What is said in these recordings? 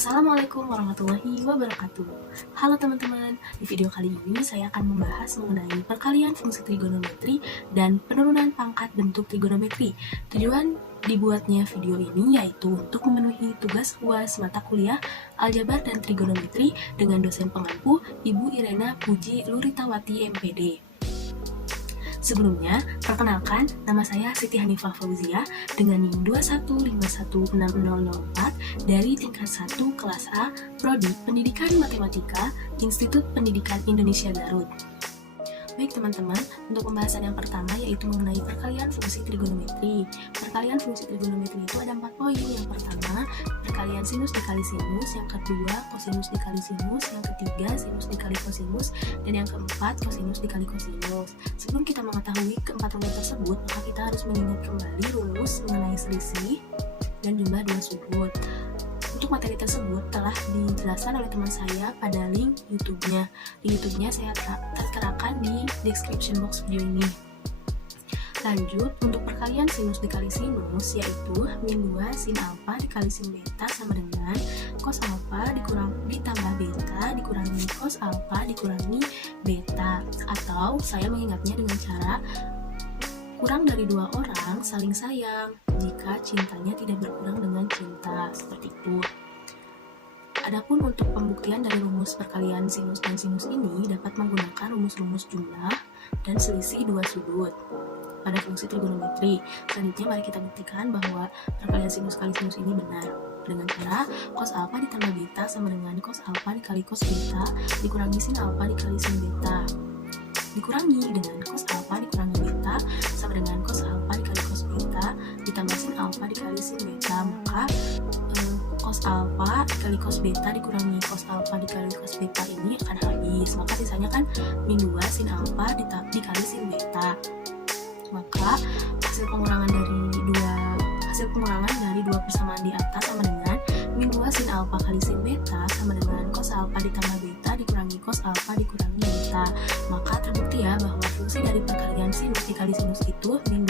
Assalamualaikum warahmatullahi wabarakatuh. Halo teman-teman, di video kali ini saya akan membahas mengenai perkalian fungsi trigonometri dan penurunan pangkat bentuk trigonometri. Tujuan dibuatnya video ini yaitu untuk memenuhi tugas UAS mata kuliah Aljabar dan Trigonometri dengan dosen pengampu Ibu Irena Puji Luritawati MPD. Sebelumnya, perkenalkan, nama saya Siti Hanifah Fauzia dengan NIM 215160004 dari tingkat 1 kelas A, Prodi Pendidikan Matematika, Institut Pendidikan Indonesia Garut. Baik teman-teman, untuk pembahasan yang pertama yaitu mengenai perkalian fungsi trigonometri. Perkalian fungsi trigonometri itu ada 4 poin. Yang pertama, perkalian sinus dikali sinus, yang kedua, kosinus dikali sinus, yang ketiga, sinus dikali kosinus, dan yang keempat, kosinus dikali kosinus. Sebelum kita mengetahui keempat rumus tersebut, maka kita harus mengingat kembali rumus mengenai selisih dan jumlah dua sudut. Untuk materi tersebut telah dijelaskan oleh teman saya pada link YouTube-nya. Di YouTube-nya saya terterakan di description box video ini. Lanjut, untuk perkalian sinus dikali sinus yaitu min 2 sin alfa dikali sin beta sama dengan cos alfa ditambah beta dikurangi cos alfa dikurangi beta, atau saya mengingatnya dengan cara kurang dari dua orang saling sayang jika cintanya tidak berkurang dengan cinta, seperti itu. Adapun untuk pembuktian dari rumus perkalian sinus dan sinus ini dapat menggunakan rumus-rumus jumlah dan selisih dua sudut pada fungsi trigonometri. Selanjutnya mari kita buktikan bahwa perkalian sinus kali sinus ini benar dengan cara cos alfa ditambah beta sama dengan cos alfa dikali cos beta dikurangi sin alfa dikali sin beta dikurangi dengan cos alfa dikurangi beta sama dengan cos alfa dikali cos beta ditambah sin alfa dikali sin beta, maka cos alfa dikali cos beta dikurangi cos alfa dikali cos beta ini akan habis, maka sisanya kan min 2 sin alfa dikali sin beta. Maka hasil pengurangan dari dua persamaan di atas sama dengan min 2 sin alfa kali sin beta sama dengan cos alfa ditambah beta dikurangi cos alfa dikurangi beta. Maka terbukti ya bahwa fungsi dari perkalian sinus dikali sinus itu min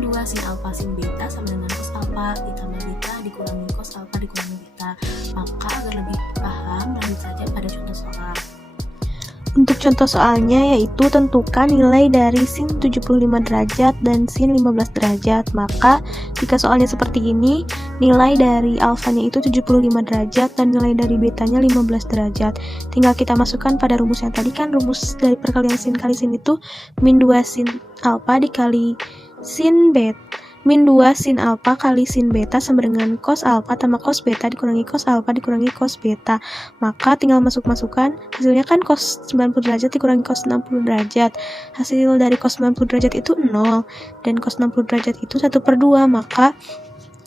2 sin alfa sin beta sama dengan cos alfa ditambah beta dikurangi cos alfa dikurangi beta. Maka agar lebih paham, lanjut saja pada contoh soal. Untuk contoh soalnya yaitu tentukan nilai dari sin 75 derajat dan sin 15 derajat. Maka jika soalnya seperti ini, nilai dari alfanya itu 75 derajat dan nilai dari betanya 15 derajat. Tinggal kita masukkan pada rumus yang tadi, kan rumus dari perkalian sin kali sin itu min 2 sin alfa dikali sin beta. Min 2 sin alfa kali sin beta sama dengan cos alfa tambah cos beta dikurangi cos alfa dikurangi cos beta. Maka tinggal masukkan, hasilnya kan cos 90 derajat dikurangi cos 60 derajat. Hasil dari cos 90 derajat itu 0 dan cos 60 derajat itu 1/2, maka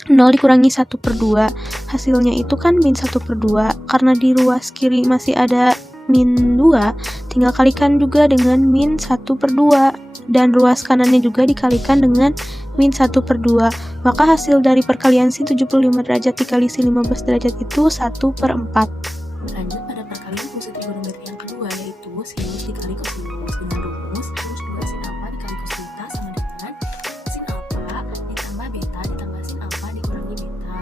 0 dikurangi 1/2, hasilnya itu kan min 1/2. Karena di ruas kiri masih ada min 2, tinggal kalikan juga dengan min 1/2, dan ruas kanannya juga dikalikan dengan min 1/2. Maka hasil dari perkalian sin 75 derajat dikali sin 15 derajat itu 1/4. Lanjut pada perkalian fungsi trigonometri yang kedua yaitu sinus dikali kosinus dengan rumus sinus 2 sin alfa dikali cos beta sama dengan sin alfa ditambah beta ditambah sin alfa dikurangi beta.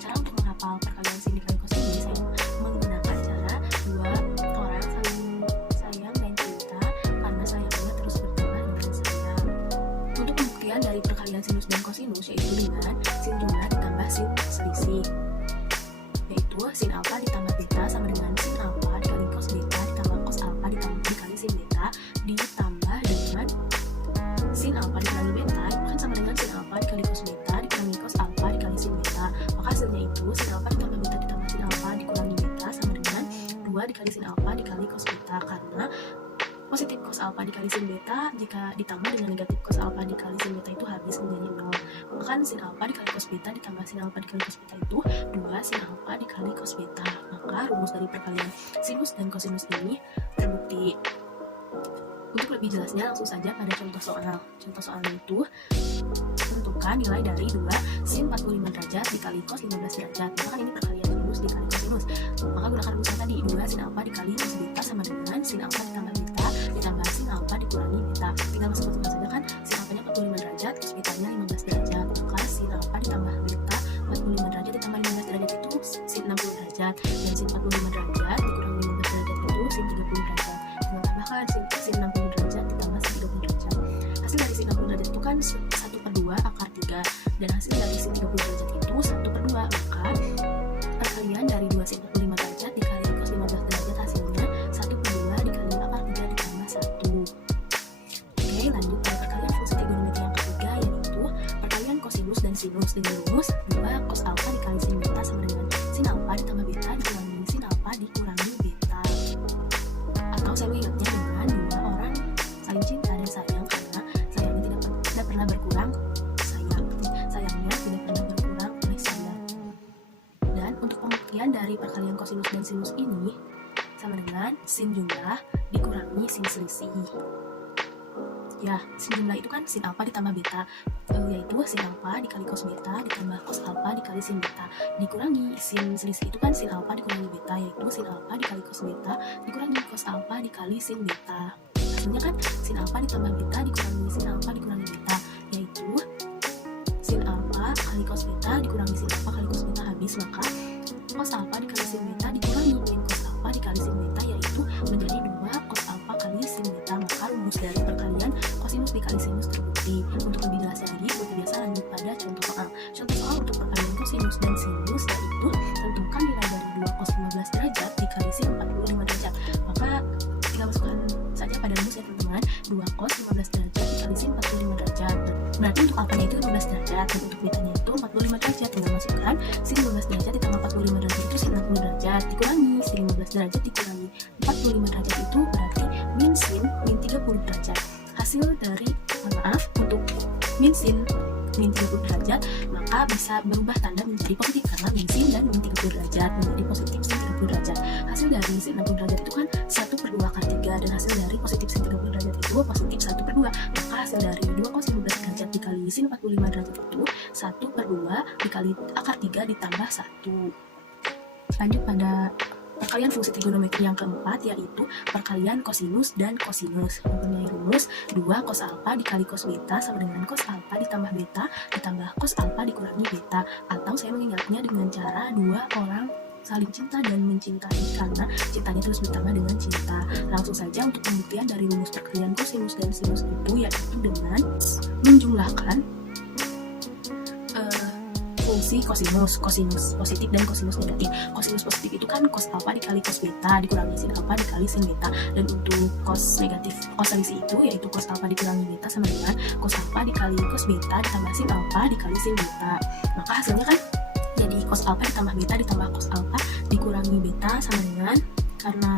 Cara untuk menghafal perkalian sin dikali cos ini saya menggunakan cara dua orang saling sayang dan cinta karena sayangnya terus bertambah dengan sayang. Untuk pembuktian dari perkalian sinus dan kosinus yaitu dengan sin jumlah ditambah sin selisih, yaitu sin alfa ditambah beta sama dengan sin alfa dikali cos beta ditambah cos alfa dikali sin beta ditambah dengan sin alfa dikali beta itu kan sama dengan sin alfa dikali cos beta dikurangi cos alfa dikali sin beta. Maka hasilnya itu sin alfa ditambah beta ditambah sin alfa dikurangi beta sama dengan 2 dikali sin alfa dikali cos beta, karena positif cos alfa dikali sin beta jika ditambah dengan negatif cos alfa dikali sin beta itu habis menjadi 0. Maka kan sin alfa dikali cos beta ditambah sin alfa dikali cos beta itu 2 sin alfa dikali cos beta. Maka rumus dari perkalian sinus dan kosinus ini terbukti. Untuk lebih jelasnya langsung saja pada contoh soal. Contoh soalnya itu tentukan nilai dari 2 sin 45 derajat dikali cos 15 derajat. Maka kan ini perkalian sinus dikali kosinus. Maka gunakan rumus yang tadi 2 sin alfa dikali cos beta sama dengan sin alfa ditambah beta ditambah sin alfa dikurangi beta. Tinggal masukkan saja kan, sin alfanya 45 derajat, cos betanya 15 derajat. Maka sin alfa ditambah beta 45 derajat ditambah 15 derajat itu sin 60 derajat. derajat, dan sin 45 derajat dikurangi 15 derajat itu sin 30 derajat. Dengan tambahkan sin 60 derajat ditambah sin 30 derajat. Hasil dari sin 60 derajat itu kan 1/2 akar 3, dan hasil dari sin 30 derajat itu 1/2. Maka perkalian dari 2 sin 45 derajat dikali cos 15 derajat hasilnya 1/2 dikali akar 3 ditambah 1. Oke, lanjut pada perkalian fungsi trigonometri yang ketiga, yaitu perkalian kosinus dan sinus dengan rumus 2 cos alfa dikali sin beta sama dengan sin alfa ditambah beta dikurangi sin alfa dikurangi beta. Atau saya mengingatnya dengan dua orang saling cinta dan sayang, karena sayangnya tidak pernah berkurang, sayangnya tidak pernah berkurang oleh sayang. Dan untuk pembuktian dari perkalian kosinus dan sinus ini sama dengan sin jumlah dikurangi sin selisih. Ya, sin jumlah itu kan sin alfa ditambah beta, yaitu sin alfa dikali cos beta ditambah cos alfa dikali sin beta, dikurangi sin selisih itu kan sin alfa dikurangi beta, yaitu sin alfa dikali cos beta dikurangi cos alfa dikali sin beta. Hasilnya kan sin alfa ditambah beta dikurangi sin alfa dikurangi beta, yaitu sin alfa kali cos beta dikurangi sin alfa kali cos beta habis, maka cos alfa dikali sin beta dikurangi min cos alfa dikali sin beta, yaitu menjadi 2 cos alfa kali sin beta. Maka rumus dari perkalian kosinus dikali sinus terbukti. Untuk lebih jelas lagi, seperti biasa lanjut pada contoh soal. Contoh soal untuk perkalian kosinus dan sinus yaitu tentukan nilai dari 2 cos 15 derajat dikali sin 45 derajat. Maka tinggal masukkan saja pada rumus ya teman-teman. 2 cos 15 derajat dikali sin 45 derajat. Berarti untuk alfanya itu 15 derajat dan untuk betanya itu 45 derajat. Tinggal masukkan sin 15 derajat ditambah 45 derajat itu sin 60 derajat dikurangi sin 15 derajat dikurangi 45 derajat itu berarti min sin min 30 derajat. Hasil dari untuk min sin min 30 derajat maka bisa berubah tanda menjadi positif karena min sin dan min 30 derajat menjadi positif sin 30 derajat. Hasil dari sin 60 derajat itu kan 1/2 akar 3, dan hasil dari positif sin 30 derajat itu positif 1/2. Maka hasil dari 2 cos 15 derajat dikali sin 45 derajat itu 1/2 dikali akar 3 ditambah 1. Lanjut pada perkalian fungsi trigonometri yang keempat, yaitu perkalian kosinus dan kosinus. Mempunyai rumus 2 cos alfa dikali cos beta sama dengan cos alfa ditambah beta ditambah cos alfa dikurangi beta. Atau saya mengingatnya dengan cara dua orang saling cinta dan mencintai, karena cintanya terus bertambah dengan cinta. Langsung saja untuk pembuktian dari rumus perkalian kosinus dan sinus itu, yaitu dengan menjumlahkan fungsi kosinus positif dan kosinus negatif. Kosinus positif itu kan cos alfa dikali cos beta dikurangi sin alfa dikali sin beta, dan untuk cos negatif cos selisih itu yaitu cos alfa dikurangi beta sama dengan cos alfa dikali cos beta ditambah sin alfa dikali sin beta. Maka hasilnya kan jadi cos alfa ditambah beta ditambah cos alfa dikurangi beta sama dengan, karena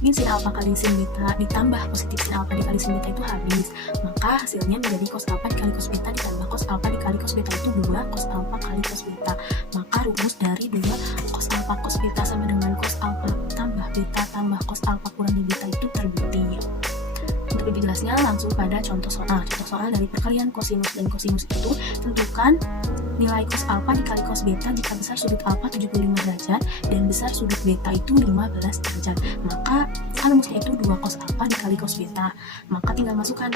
min sin alfa kali sin beta ditambah positif sin alfa dikali sin beta itu habis, maka hasilnya menjadi cos alfa dikali cos beta ditambah cos alfa dikali cos beta itu 2 cos alfa kali cos beta. Maka rumus dari 2 cos alfa cos beta sama dengan cos alfa tambah beta tambah cos alfa kurangi beta itu terbukti. Untuk lebih jelasnya langsung pada contoh soal. Contoh soal dari perkalian kosinus dan kosinus itu tentukan nilai cos alfa dikali cos beta jika besar sudut alfa 75 derajat dan besar sudut beta itu 15 derajat. Maka rumusnya itu 2 cos alfa dikali cos beta. Maka tinggal masukkan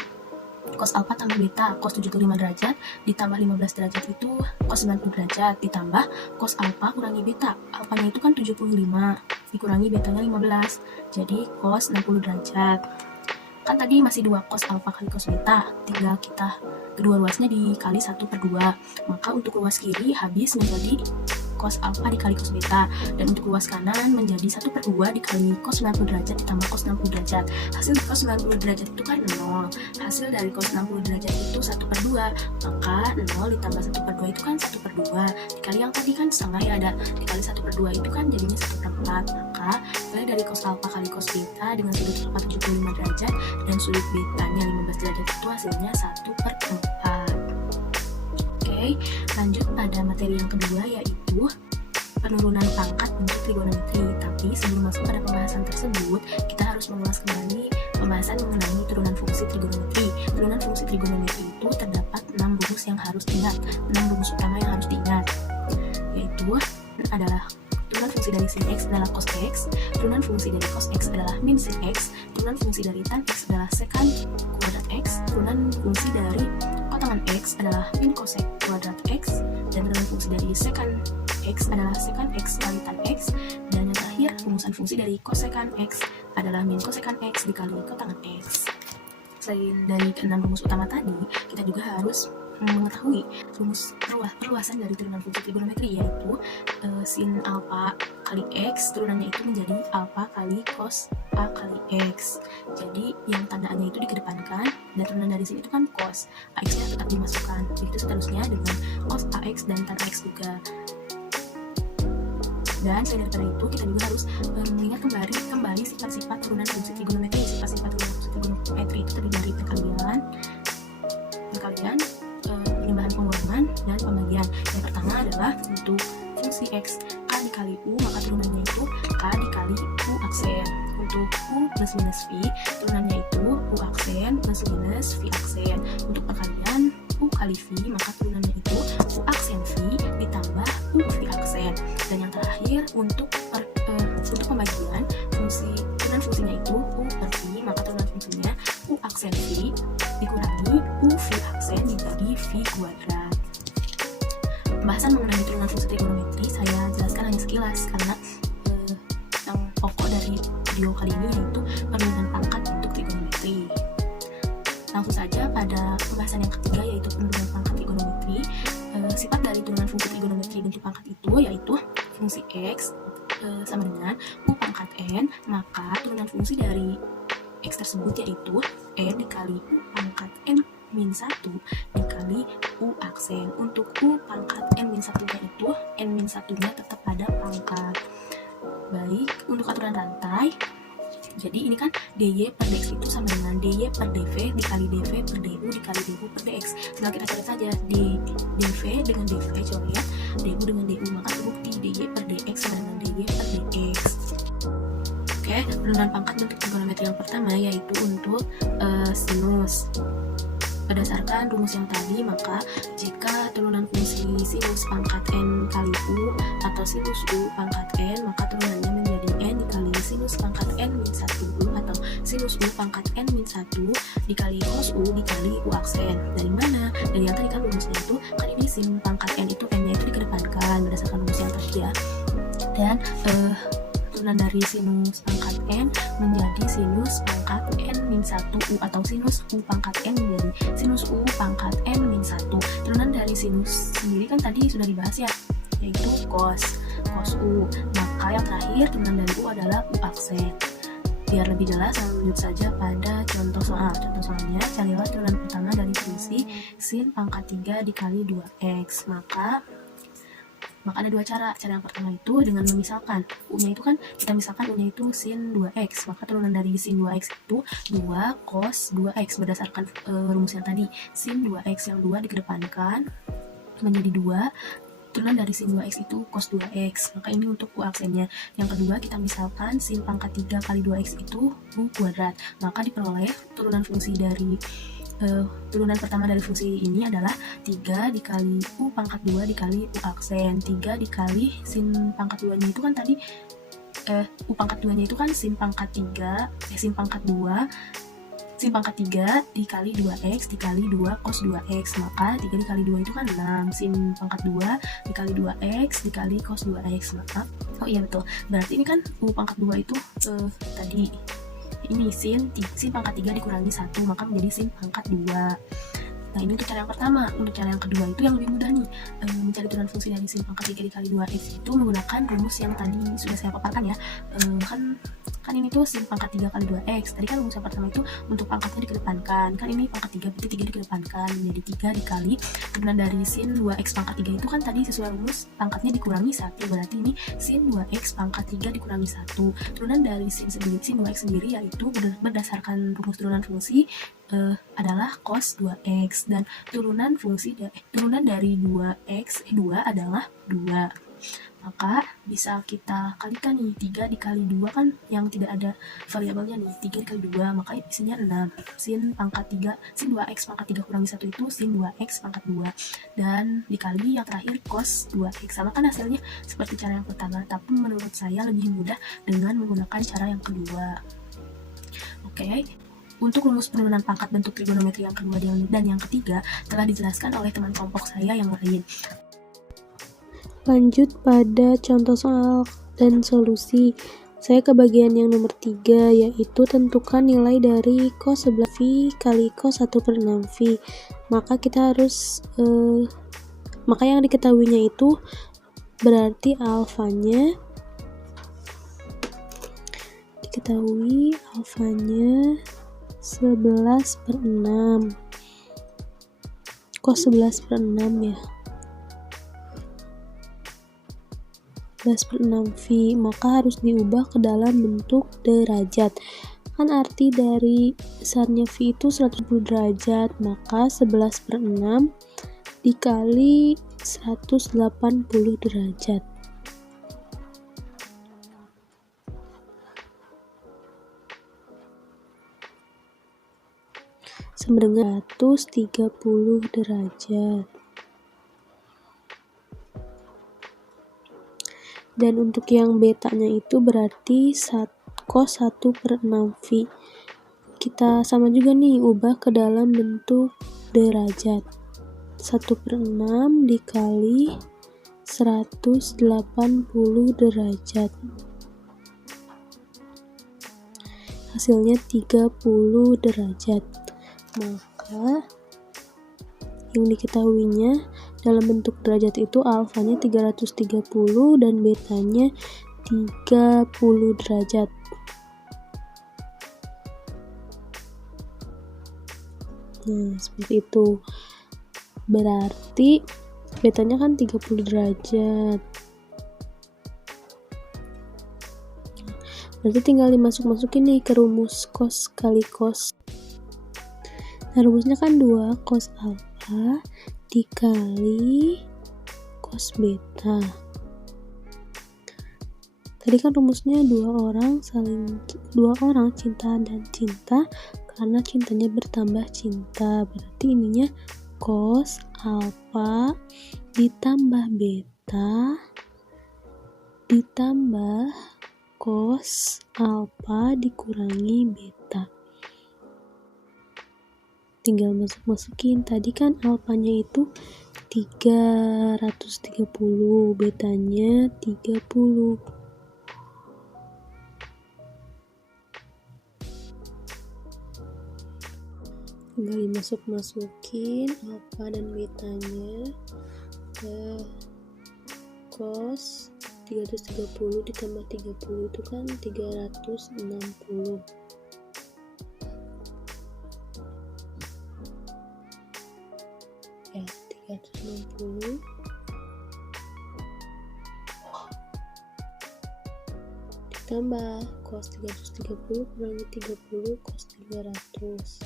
cos alfa tambah beta cos 75 derajat ditambah 15 derajat itu cos 90 derajat ditambah cos alfa kurangi beta. Alfanya itu kan 75 dikurangi betanya 15, jadi cos 60 derajat. Kan tadi masih 2 cos alfa kali cos beta, tinggal kita kedua ruasnya dikali 1/2. Maka untuk ruas kiri habis menjadi cos alfa dikali cos beta, dan untuk ruas kanan menjadi 1/2 dikali cos 90 derajat ditambah cos 60 derajat. Hasil cos 90 derajat itu kan 0. Hasil dari cos 60 derajat itu 1/2, maka 0 ditambah 1/2 itu kan 1/2 dikali yang tadi kan setengah ya, ada dikali 1/2 itu kan jadinya 1/4. Maka nilai dari cos alfa kali cos beta dengan sudut alfa 75 derajat dan sudut betanya 15 derajat itu hasilnya 1/4. Oke, lanjut pada materi yang kedua, yaitu penurunan pangkat bentuk trigonometri. Tapi sebelum masuk pada pembahasan tersebut, kita harus mengulas kembali pembahasan mengenai turunan fungsi trigonometri. Turunan fungsi trigonometri itu terdapat 6 rumus yang harus diingat. 6 rumus utama yang harus diingat, yaitu adalah turunan fungsi dari sin x adalah cos x, turunan fungsi dari cos x adalah min sin x, turunan fungsi dari tan x adalah secant kuadrat x, turunan fungsi dari kotangan x adalah min cosec kuadrat x, dan turunan fungsi dari secant x adalah secant x kali tan x, fungsi dari kosekan X adalah min kosekan X dikali kotangan X. Selain dari keenam rumus utama tadi, kita juga harus mengetahui rumus perluasan dari turunan fungsi trigonometri, yaitu sin alfa kali X turunannya itu menjadi alfa kali cos A kali X. Jadi yang tandaannya itu dikedepankan, dan turunan dari sini itu kan cos AX-nya tetap dimasukkan. Begitu seterusnya dengan cos AX dan tan AX juga. Dan selain daripada itu, kita juga harus mengingat kembali sifat-sifat turunan fungsi trigonometri. Sifat-sifat turunan fungsi trigonometri itu terdiri dari perkalian, penimbangan pengurangan, dan pembagian. Yang pertama adalah untuk fungsi X K dikali U, maka turunannya itu K dikali U aksen. Untuk U plus minus V, turunannya itu U aksen plus minus V aksen. Untuk perkalian U kali V, maka turunannya itu U aksen V ditambah U V aksen. Dan yang terakhir untuk pembagian turunan fungsinya itu U per V, maka turunan fungsinya U aksen V dikurangi U V aksen dibagi V kuadrat. Pembahasan mengenai turunan fungsi trigonometri saya jelaskan hanya sekilas, karena yang pokok dari video kali ini yaitu penurunan pangkat bentuk trigonometri. Langsung saja pada pembahasan yang ketiga, yaitu penurunan pangkat trigonometri. Sifat dari turunan fungsi trigonometri bentuk pangkat itu yaitu fungsi X sama dengan U pangkat N, maka turunan fungsi dari X tersebut yaitu N dikali U pangkat N min 1 dikali U aksen. Untuk U pangkat N min 1 nya itu N min 1 nya tetap pada pangkat. Baik, untuk aturan rantai, jadi ini kan dy per dx itu sama dengan dy per dv dikali dv per du dikali du per dx. Tinggal kita cari saja di dv dengan dv, coba lihat du dengan du, maka terbukti dy per dx sama dengan dy per dx. Oke, penurunan pangkat bentuk trigonometri yang pertama yaitu untuk sinus. Berdasarkan rumus yang tadi, maka jika turunan fungsi sinus pangkat n kali u atau sinus u pangkat n, maka turunannya menjadi n dikali sinus pangkat n min 1 u atau sinus u pangkat n min 1 dikali cos u dikali u aksen. Dari mana? Dari yang tadi kan rumusnya itu, kan ini sin pangkat n itu n-nya itu dikedepankan berdasarkan rumus yang tadi ya. Dan turunan dari sinus pangkat n menjadi sinus pangkat n min 1 u atau sinus u pangkat n menjadi sinus u pangkat n min 1. Turunan dari sinus sendiri kan tadi sudah dibahas ya, yaitu cos u. Maka yang terakhir turunan dari u adalah u aksen. Biar lebih jelas, lanjut saja pada contoh soal. Contoh soalnya, carilah turunan pertama dari fungsi sin pangkat 3 dikali 2x. Maka ada dua cara. Cara yang pertama itu dengan memisahkan. U-nya itu kan, kita misalkan U-nya itu sin 2x. Maka turunan dari sin 2x itu 2 cos 2x. Berdasarkan rumus yang tadi, sin 2x yang 2 dikedepankan menjadi 2. Turunan dari sin 2x itu cos 2x. Maka ini untuk U aksennya. Yang kedua, kita misalkan sin pangkat 3 kali 2x itu U kuadrat. Maka diperoleh turunan fungsi dari turunan pertama dari fungsi ini adalah 3 dikali U pangkat 2 dikali U aksen. 3 dikali sin pangkat 2 nya itu kan tadi U pangkat 2 nya itu kan sin pangkat 3 sin pangkat 2 dikali 2x dikali 2 cos 2x. Maka 3 dikali 2 itu kan 6. Sin pangkat 2 dikali 2x dikali cos 2x. Maka, oh iya betul, berarti ini kan U pangkat 2 itu tadi ini sin pangkat 3 dikurangi 1, maka menjadi sin pangkat 2. Nah, ini untuk cara yang pertama. Untuk cara yang kedua itu yang lebih mudah nih, mencari turunan fungsi dari sin pangkat 3 dikali 2x itu menggunakan rumus yang tadi sudah saya paparkan ya. Kan ini tuh sin pangkat 3 kali 2x. Tadi kan rumus yang pertama itu untuk pangkatnya dikedepankan. Kan ini pangkat 3 berarti 3 dikedepankan menjadi 3 dikali turunan dari sin 2x pangkat 3 itu kan tadi sesuai rumus pangkatnya dikurangi 1. Berarti ini sin 2x pangkat 3 dikurangi 1. Turunan dari sin 2x sendiri yaitu berdasarkan rumus turunan fungsi adalah cos 2x, dan turunan dari 2x 2 adalah 2. Maka bisa kita kalikan nih, 3 dikali 2 kan yang tidak ada variabelnya nih, 3 dikali 2 maka isinya 6. Sin 2x pangkat 3 kurangi 1 itu sin 2x pangkat 2, dan dikali yang terakhir cos 2x. Sama kan hasilnya seperti cara yang pertama, tapi menurut saya lebih mudah dengan menggunakan cara yang kedua. Oke. Untuk rumus penurunan pangkat bentuk trigonometri yang kedua dan yang ketiga telah dijelaskan oleh teman kelompok saya yang lain. Lanjut pada contoh soal dan solusi. Saya ke bagian yang nomor 3, yaitu tentukan nilai dari cos 11V kali cos 1/6V. Maka kita harus maka yang diketahuinya itu berarti alfanya diketahui 11/6. Cos 11/6 ya. 11/6V, maka harus diubah ke dalam bentuk derajat. Kan arti dari besarnya V itu 120 derajat, maka 11/6 dikali 180 derajat. Sama dengan 130 derajat. Dan untuk yang betanya itu berarti cos 1/6V. Kita sama juga nih, ubah ke dalam bentuk derajat. 1/6 dikali 180 derajat. Hasilnya 30 derajat. Maka yang diketahuinya dalam bentuk derajat itu alfanya 330 dan betanya 30 derajat. Nah, seperti itu. Berarti betanya kan 30 derajat. Berarti tinggal dimasuk-masukin nih ke rumus cos kali cos. Nah, rumusnya kan 2 cos alfa dikali cos beta. Tadi kan rumusnya dua orang cinta dan cinta karena cintanya bertambah cinta. Berarti ininya cos alfa ditambah beta ditambah cos alfa dikurangi beta. Tinggal masukin. Tadi kan alfanya itu 330, betanya 30. Tinggal dimasukin alfa dan betanya. Cos 330 ditambah 30 itu kan 360. Ya, 360 ditambah cos 330 kurangi 30 cos 300.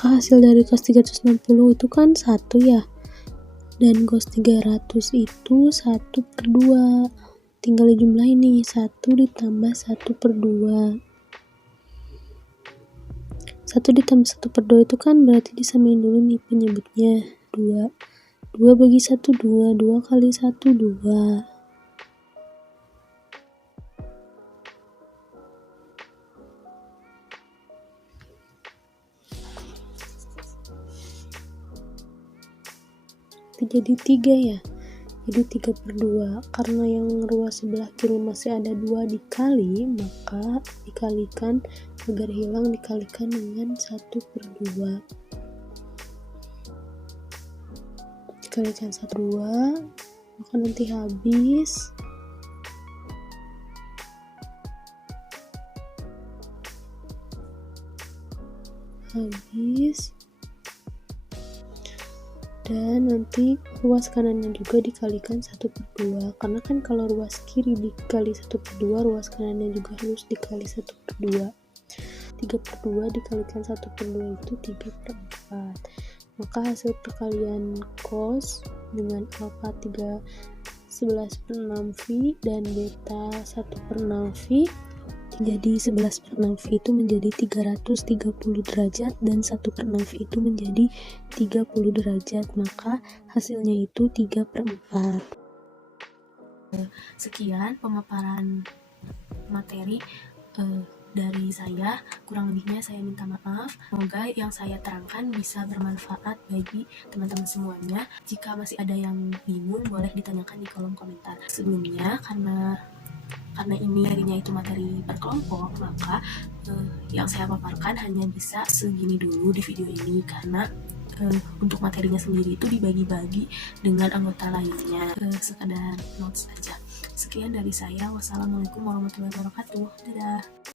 Maka hasil dari cos 360 itu kan 1 ya, dan cos 300 itu 1/2. Tinggal dijumlahin nih, 1 ditambah 1/2. 1 ditambah 1/2 itu kan berarti disamain dulu nih penyebutnya 2. 2 bagi 1 2, 2 kali 1 2. Jadi 3 ya, jadi 3/2. Karena yang ruas sebelah kiri masih ada 2 dikali, maka dikalikan agar hilang, dikalikan dengan 1/2. Dikalikan 1/2, maka nanti habis. Dan nanti ruas kanannya juga dikalikan 1/2, karena kan kalau ruas kiri dikali 1/2, ruas kanannya juga harus dikali 1/2. 3/2 dikalikan 1/2 itu 3/4. Maka hasil perkalian cos dengan alfa 11/6V dan beta 1/6V Jadi 11/6 V itu menjadi 330 derajat dan 1/6 V itu menjadi 30 derajat, maka hasilnya itu 3/4. Sekian pemaparan materi dari saya, kurang lebihnya saya minta maaf. Semoga yang saya terangkan bisa bermanfaat bagi teman-teman semuanya. Jika masih ada yang bingung, boleh ditanyakan di kolom komentar. Sebelumnya, karena ini materinya itu materi berkelompok, maka yang saya paparkan hanya bisa segini dulu di video ini, karena untuk materinya sendiri itu dibagi-bagi dengan anggota lainnya, sekadar notes aja. Sekian dari saya, wassalamualaikum warahmatullahi wabarakatuh. Dadah.